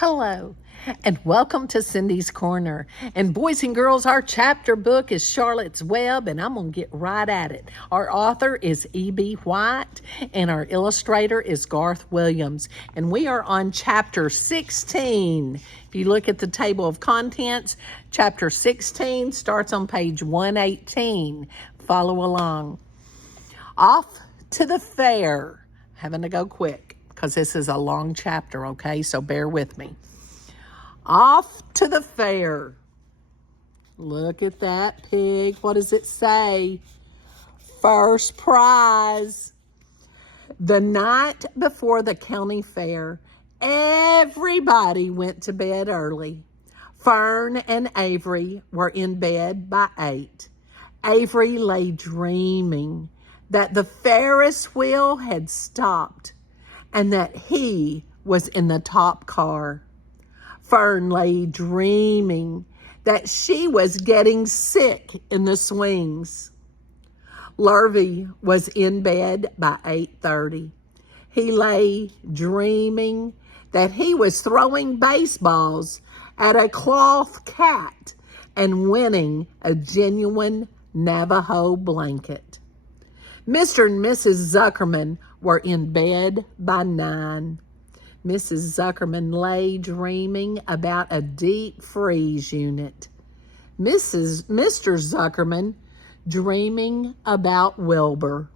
Hello, and welcome to Cindy's Corner. And boys and girls, our chapter book is Charlotte's Web, and I'm going to get right at it. Our author is E.B. White, and our illustrator is Garth Williams. And we are on chapter 16. If you look at the table of contents, chapter 16 starts on page 118. Follow along. Off to the fair. Having to go quick, because this is a long chapter, okay? So bear with me. Off to the fair. Look at that pig. What does it say? First prize. The night before the county fair, everybody went to bed early. Fern and Avery were in bed by 8. Avery lay dreaming that the Ferris wheel had stopped and that he was in the top car. Fern lay dreaming that she was getting sick in the swings. Lurvy was in bed by 8:30. He lay dreaming that he was throwing baseballs at a cloth cat and winning a genuine Navajo blanket. Mr. and Mrs. Zuckerman were in bed by 9. Mrs. Zuckerman lay dreaming about a deep freeze unit. Mr. Zuckerman dreaming about Wilbur.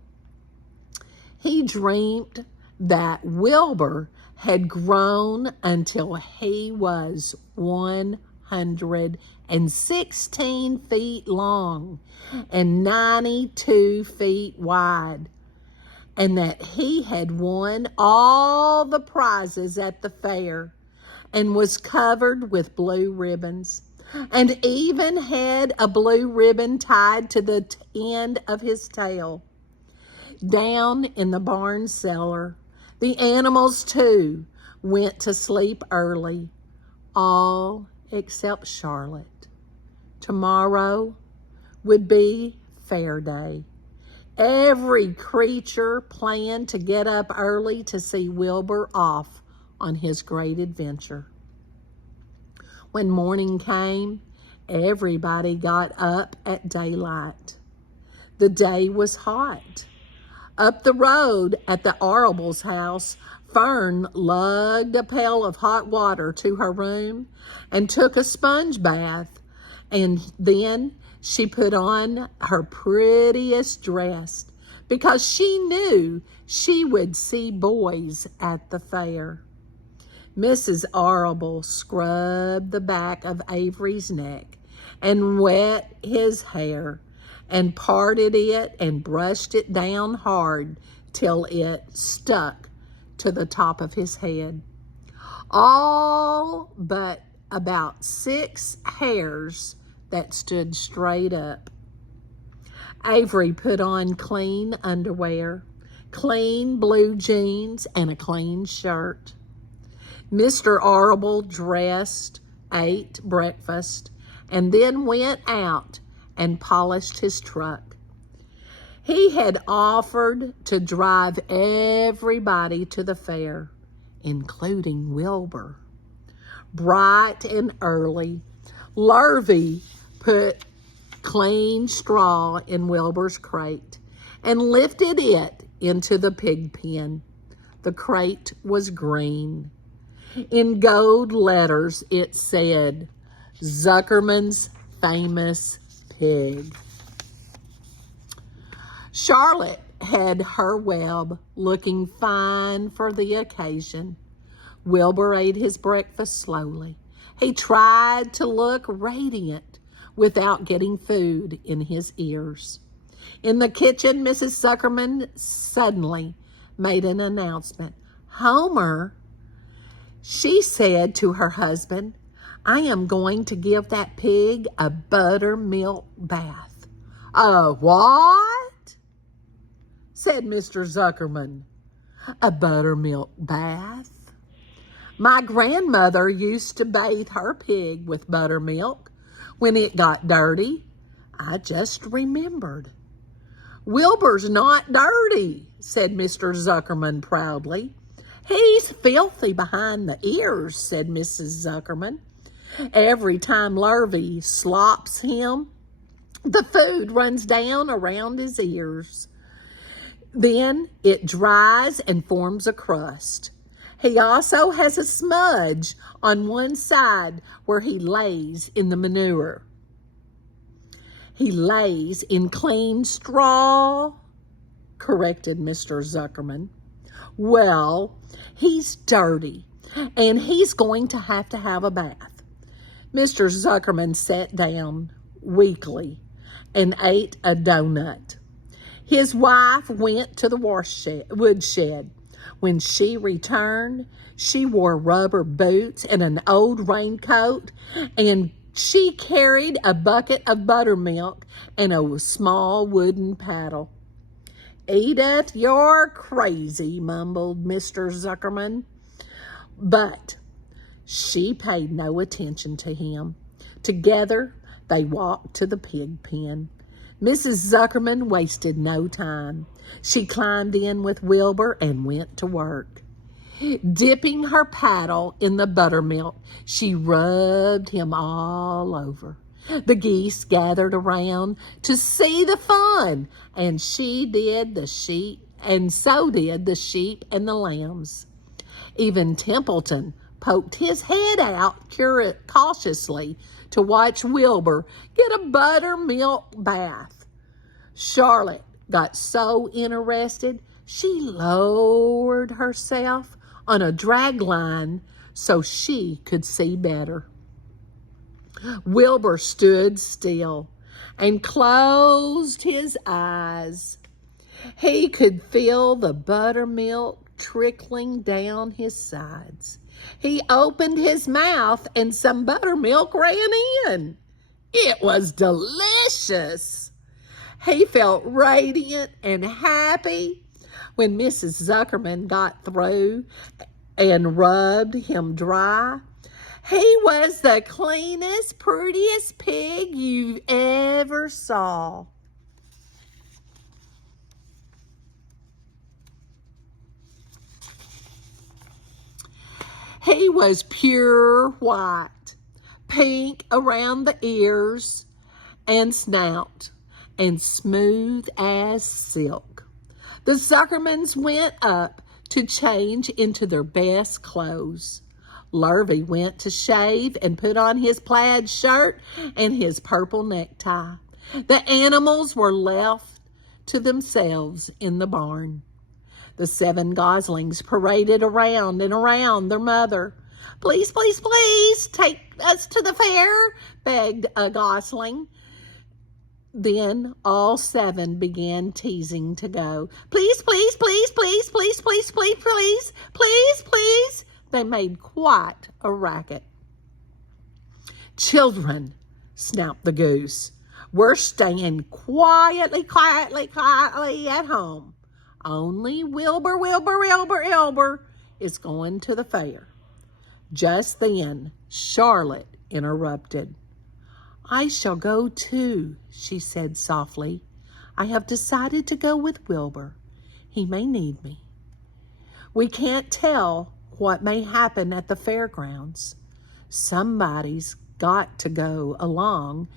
He dreamed that Wilbur had grown until he was 116 feet long and 92 feet wide, and that he had won all the prizes at the fair and was covered with blue ribbons, and even had a blue ribbon tied to the end of his tail. Down in the barn cellar, the animals too went to sleep early, all except Charlotte. Tomorrow would be fair day. Every creature planned to get up early to see Wilbur off on his great adventure. When morning came, everybody got up at daylight. The day was hot. Up the road at the Arable's house, Fern lugged a pail of hot water to her room and took a sponge bath, and then she put on her prettiest dress because she knew she would see boys at the fair. Mrs. Arable scrubbed the back of Avery's neck and wet his hair and parted it and brushed it down hard till it stuck to the top of his head. All but about 6 hairs that stood straight up. Avery put on clean underwear, clean blue jeans, and a clean shirt. Mr. Arable dressed, ate breakfast, and then went out and polished his truck. He had offered to drive everybody to the fair, including Wilbur. Bright and early, Lurvy put clean straw in Wilbur's crate and lifted it into the pig pen. The crate was green. In gold letters, it said, Zuckerman's Famous Pig. Charlotte had her web looking fine for the occasion. Wilbur ate his breakfast slowly. He tried to look radiant without getting food in his ears. In the kitchen, Mrs. Zuckerman suddenly made an announcement. Homer, she said to her husband, I am going to give that pig a buttermilk bath. A what? Said Mr. Zuckerman. A buttermilk bath? My grandmother used to bathe her pig with buttermilk when it got dirty. I just remembered. Wilbur's not dirty, said Mr. Zuckerman proudly. "He's filthy behind the ears," said Mrs. Zuckerman. "Every time Lurvy slops him, the food runs down around his ears. Then it dries and forms a crust. He also has a smudge on one side where he lays in the manure." "He lays in clean straw," corrected Mr. Zuckerman. "Well, he's dirty, and he's going to have a bath." Mr. Zuckerman sat down weakly and ate a donut. His wife went to the woodshed. When she returned, she wore rubber boots and an old raincoat, and she carried a bucket of buttermilk and a small wooden paddle. "Edith, you're crazy," mumbled Mr. Zuckerman. But she paid no attention to him. Together, they walked to the pig pen. Mrs. Zuckerman wasted no time. She climbed in with Wilbur and went to work. Dipping her paddle in the buttermilk, she rubbed him all over. The geese gathered around to see the fun, and so did the sheep and the lambs. Even Templeton poked his head out cautiously to watch Wilbur get a buttermilk bath. Charlotte got so interested, she lowered herself on a drag line so she could see better. Wilbur stood still and closed his eyes. He could feel the buttermilk trickling down his sides. He opened his mouth and some buttermilk ran in. It was delicious. He felt radiant and happy. When Mrs. Zuckerman got through and rubbed him dry, he was the cleanest, prettiest pig you ever saw. He was pure white, pink around the ears and snout, and smooth as silk. The Zuckermans went up to change into their best clothes. Lurvy went to shave and put on his plaid shirt and his purple necktie. The animals were left to themselves in the barn. The 7 goslings paraded around and around their mother. "Please, please, please, take us to the fair," begged a gosling. Then all 7 began teasing to go. "Please, please, please, please, please, please, please, please, please, please." They made quite a racket. "Children," snapped the goose, "we're staying quietly at home. Only Wilbur is going to the fair." Just then, Charlotte interrupted. "I shall go too," she said softly. "I have decided to go with Wilbur. He may need me. We can't tell what may happen at the fairgrounds. Somebody's got to go along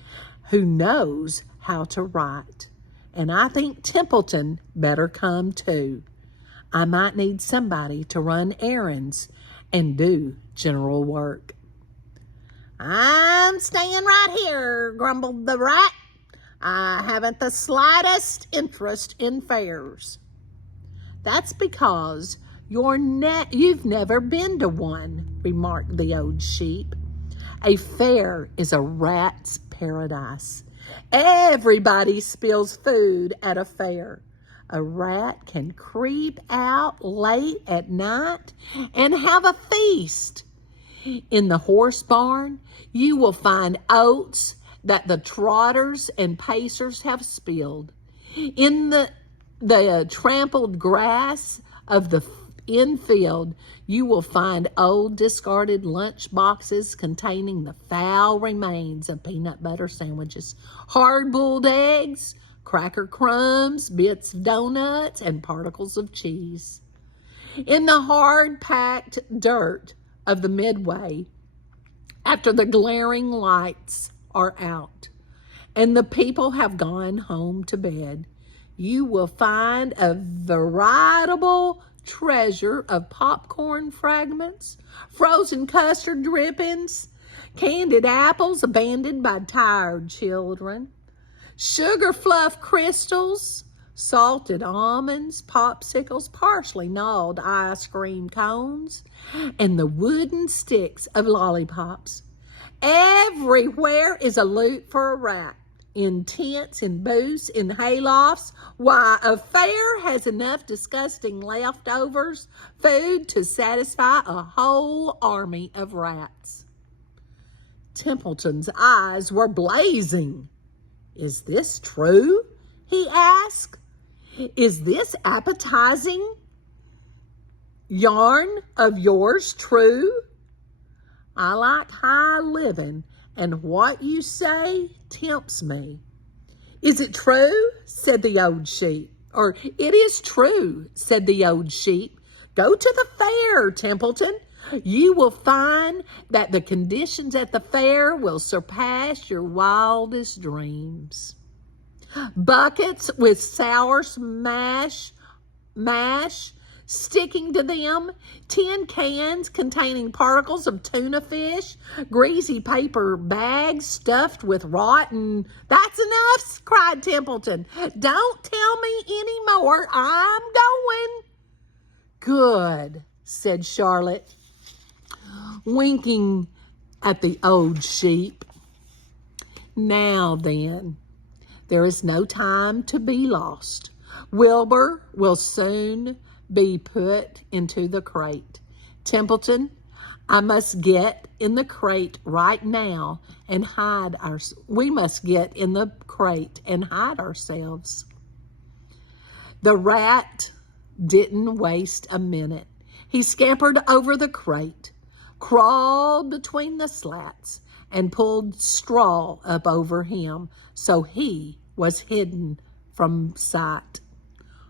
who knows how to write. And I think Templeton better come too. I might need somebody to run errands and do general work." "I'm staying right here," grumbled the rat. "I haven't the slightest interest in fairs." "That's because you've never been to one," remarked the old sheep. "A fair is a rat's paradise. Everybody spills food at a fair. A rat can creep out late at night and have a feast. In the horse barn, you will find oats that the trotters and pacers have spilled. In the trampled grass of the infield, you will find old discarded lunch boxes containing the foul remains of peanut butter sandwiches, hard-boiled eggs, cracker crumbs, bits of donuts, and particles of cheese. in the hard-packed dirt of the midway, after the glaring lights are out and the people have gone home to bed, you will find a veritable treasure of popcorn fragments, frozen custard drippings, candied apples abandoned by tired children, sugar fluff crystals, salted almonds, popsicles, partially gnawed ice cream cones, and the wooden sticks of lollipops. Everywhere is a loot for a rat. In tents, in booths, in haylofts. Why, a fair has enough disgusting leftovers food to satisfy a whole army of rats. Templeton's eyes were blazing. Is this true? He asked. Is this appetizing yarn of yours true? I like high living, and what you say tempts me. Is it true? Said the old sheep. Or, it is true, said the old sheep. Go to the fair, Templeton. You will find that the conditions at the fair will surpass your wildest dreams. Buckets with sour mash sticking to them, tin cans containing particles of tuna fish, greasy paper bags stuffed with rotten... That's enough, cried Templeton. Don't tell me any more. I'm going. Good, said Charlotte, winking at the old sheep. Now then, there is no time to be lost. Wilbur will soon be put into the crate. Templeton, I must get in the crate right now and we must get in the crate and hide ourselves. The rat didn't waste a minute. He scampered over the crate, crawled between the slats, and pulled straw up over him so he was hidden from sight.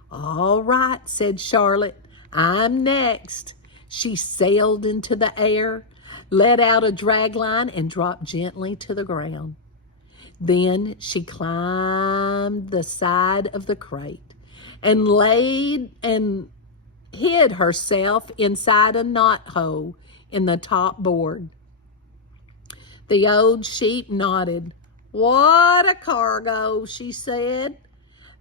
All right, said Charlotte, I'm next. She sailed into the air, let out a drag line, and dropped gently to the ground. Then she climbed the side of the crate and hid herself inside a knothole in the top board. The old sheep nodded. What a cargo, she said.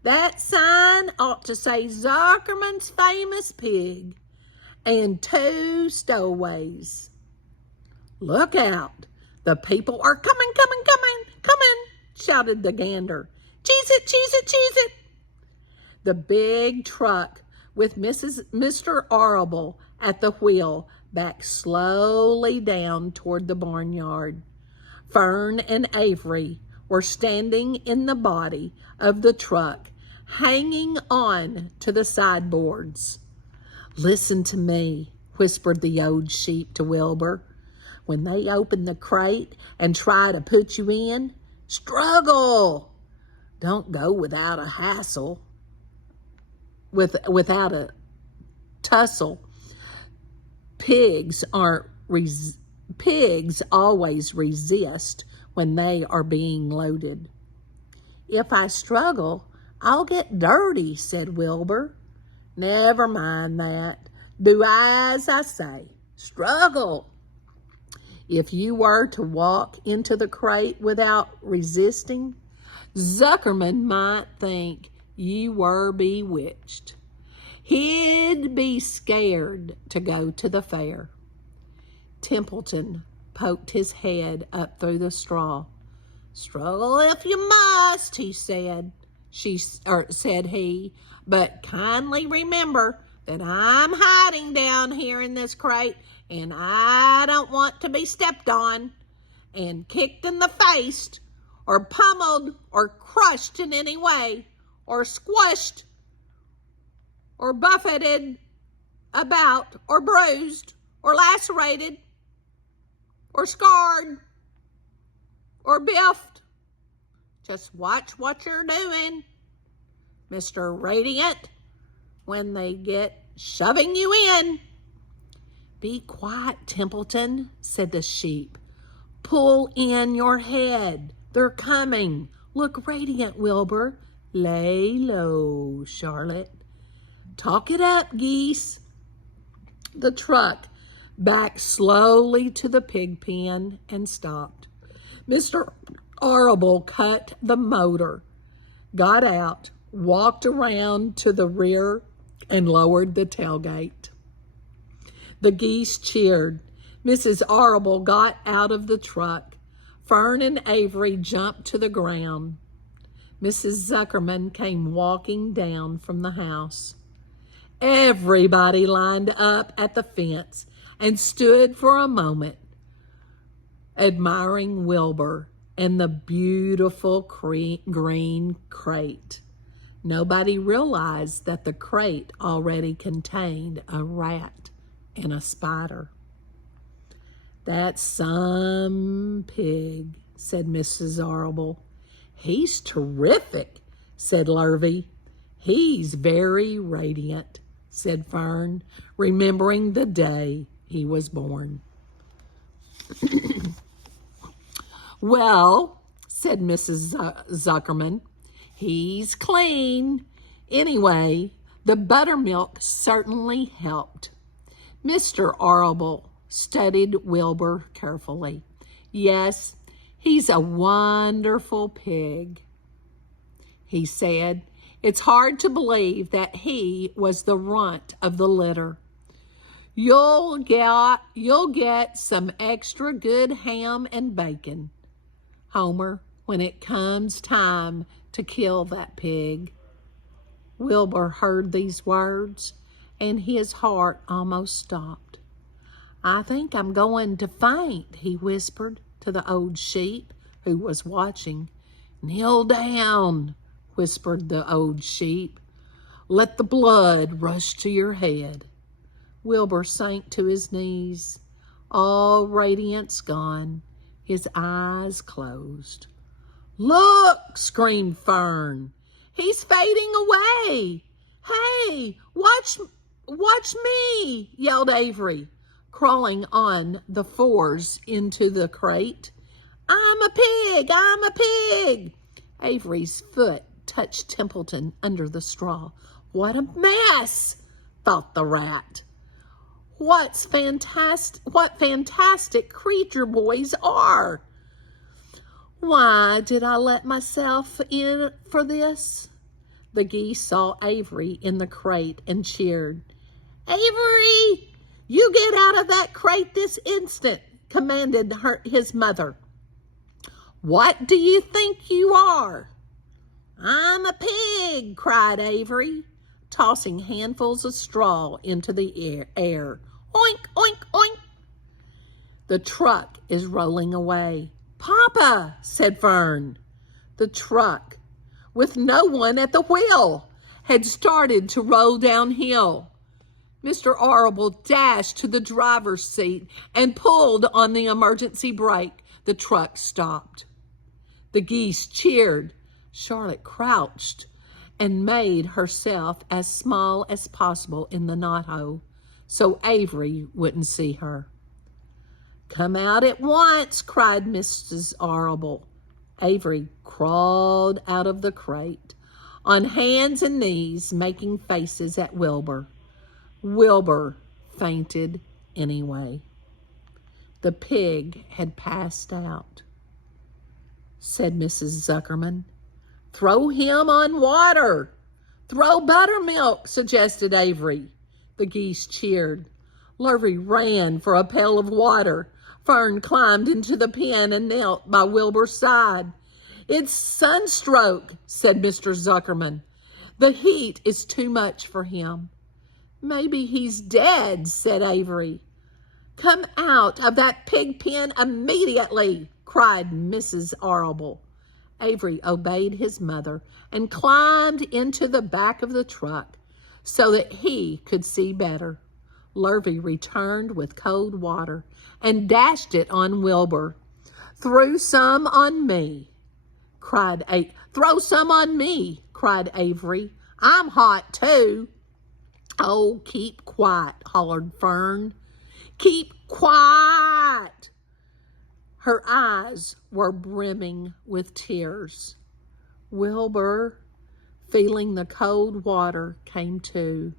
That sign ought to say Zuckerman's Famous Pig and 2 stowaways. Look out. The people are coming, shouted the gander. Cheese it, cheese it, cheese it. The big truck with Mr. Arable at the wheel backed slowly down toward the barnyard. Fern and Avery were standing in the body of the truck, hanging on to the sideboards. Listen to me, whispered the old sheep to Wilbur. When they open the crate and try to put you in, struggle. Don't go without a hassle, without a tussle. Pigs always resist when they are being loaded. If I struggle, I'll get dirty, said Wilbur. Never mind that. Do as I say. Struggle. If you were to walk into the crate without resisting, Zuckerman might think you were bewitched. He'd be scared to go to the fair. Templeton poked his head up through the straw. Struggle if you must, he said. Said he, but kindly remember that I'm hiding down here in this crate, and I don't want to be stepped on and kicked in the face or pummeled or crushed in any way or squished or buffeted about or bruised or lacerated or scarred or biffed. Just watch what you're doing, Mr. Radiant. When they get shoving you in." "Be quiet, Templeton," said the sheep. "Pull in your head. They're coming. Look radiant, Wilbur. Lay low, Charlotte. Talk it up, geese." The truck backed slowly to the pig pen and stopped. Mr. Arable cut the motor, got out, walked around to the rear, and lowered the tailgate. The geese cheered. Mrs. Arable got out of the truck. Fern and Avery jumped to the ground. Mrs. Zuckerman came walking down from the house. Everybody lined up at the fence and stood for a moment, admiring Wilbur and the beautiful green crate. Nobody realized that the crate already contained a rat and a spider. "That's some pig," said Mrs. Arable. "He's terrific," said Lurvy. "He's very radiant," said Fern, remembering the day he was born. "Well," said Mrs. Zuckerman, "he's clean. Anyway, the buttermilk certainly helped." Mr. Arable studied Wilbur carefully. "Yes, he's a wonderful pig," he said. "It's hard to believe that he was the runt of the litter. You'll get some extra good ham and bacon, Homer, when it comes time to kill that pig." Wilbur heard these words, and his heart almost stopped. "I think I'm going to faint," he whispered to the old sheep who was watching. "Kneel down," whispered the old sheep. "Let the blood rush to your head." Wilbur sank to his knees, all radiance gone, his eyes closed. "Look!" screamed Fern. "He's fading away." "Hey, watch me!" yelled Avery, crawling on the fours into the crate. "I'm a pig! I'm a pig!" Avery's foot touched Templeton under the straw. "What a mess!" thought the rat. What fantastic creature boys are! Why did I let myself in for this? The geese saw Avery in the crate and cheered. "Avery, you get out of that crate this instant," commanded his mother. "What do you think you are?" "I'm a pig," cried Avery, tossing handfuls of straw into the air. "Oink, oink, oink." The truck is rolling away. "Papa," said Fern. The truck, with no one at the wheel, had started to roll downhill. Mr. Arable dashed to the driver's seat and pulled on the emergency brake. The truck stopped. The geese cheered. Charlotte crouched and made herself as small as possible in the knothole so Avery wouldn't see her. "Come out at once," cried Mrs. Arable. Avery crawled out of the crate, on hands and knees, making faces at Wilbur. Wilbur fainted anyway. The pig had passed out. Said Mrs. Zuckerman. "Throw him on water." "Throw buttermilk," suggested Avery. The geese cheered. Lurvy ran for a pail of water. Fern climbed into the pen and knelt by Wilbur's side. "It's sunstroke," said Mr. Zuckerman. "The heat is too much for him." "Maybe he's dead," said Avery. "Come out of that pig pen immediately," cried Mrs. Arable. Avery obeyed his mother and climbed into the back of the truck so that he could see better. Lurvy returned with cold water and dashed it on Wilbur. "Throw some on me," cried Avery. "I'm hot too." "Oh, keep quiet," hollered Fern. "Keep quiet." Her eyes were brimming with tears. Wilbur, feeling the cold water, came to.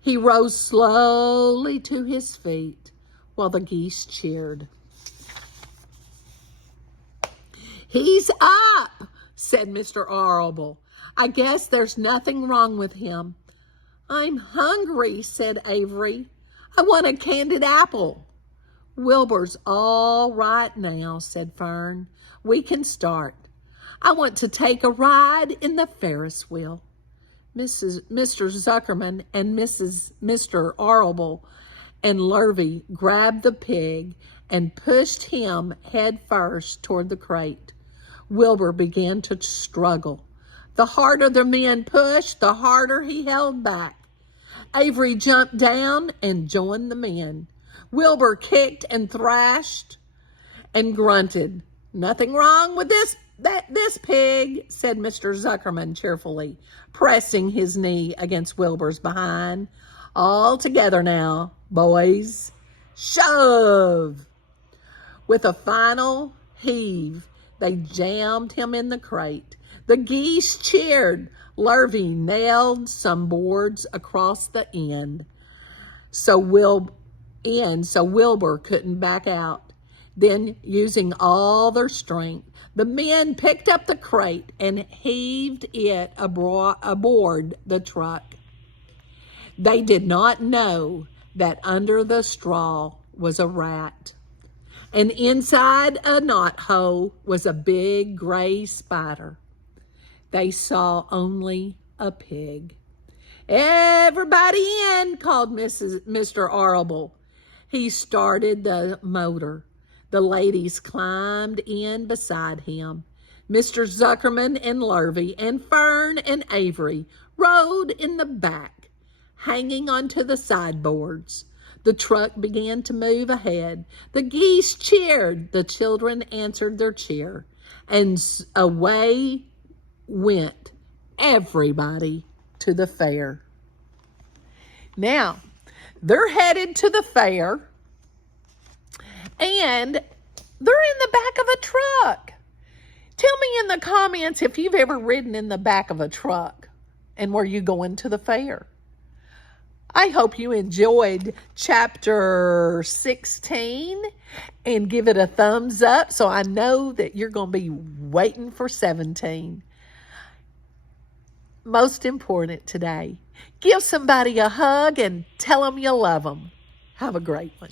He rose slowly to his feet while the geese cheered. "He's up," said Mr. Arable. "I guess there's nothing wrong with him." "I'm hungry," said Avery. "I want a candied apple." "Wilbur's all right now," said Fern. "We can start. I want to take a ride in the Ferris wheel." Mr. Zuckerman and Mr. Arable and Lurvy grabbed the pig and pushed him head first toward the crate. Wilbur began to struggle. The harder the men pushed, the harder he held back. Avery jumped down and joined the men. Wilbur kicked and thrashed and grunted. "Nothing wrong with this pig," said Mr. Zuckerman cheerfully, pressing his knee against Wilbur's behind. "All together now, boys. Shove!" With a final heave, they jammed him in the crate. The geese cheered. Lurvy nailed some boards across the end so Wilbur couldn't back out. Then, using all their strength, the men picked up the crate and heaved it aboard the truck. They did not know that under the straw was a rat, and inside a knothole was a big gray spider. They saw only a pig. "Everybody in," called Mr. Arable. He started the motor. The ladies climbed in beside him. Mr. Zuckerman and Lurvy and Fern and Avery rode in the back, hanging onto the sideboards. The truck began to move ahead. The geese cheered. The children answered their cheer. And away went everybody to the fair. Now, they're headed to the fair, and they're in the back of a truck. Tell me in the comments if you've ever ridden in the back of a truck and were you going to the fair. I hope you enjoyed chapter 16 and give it a thumbs up so I know that you're going to be waiting for 17. Most important today, give somebody a hug and tell them you love them. Have a great one.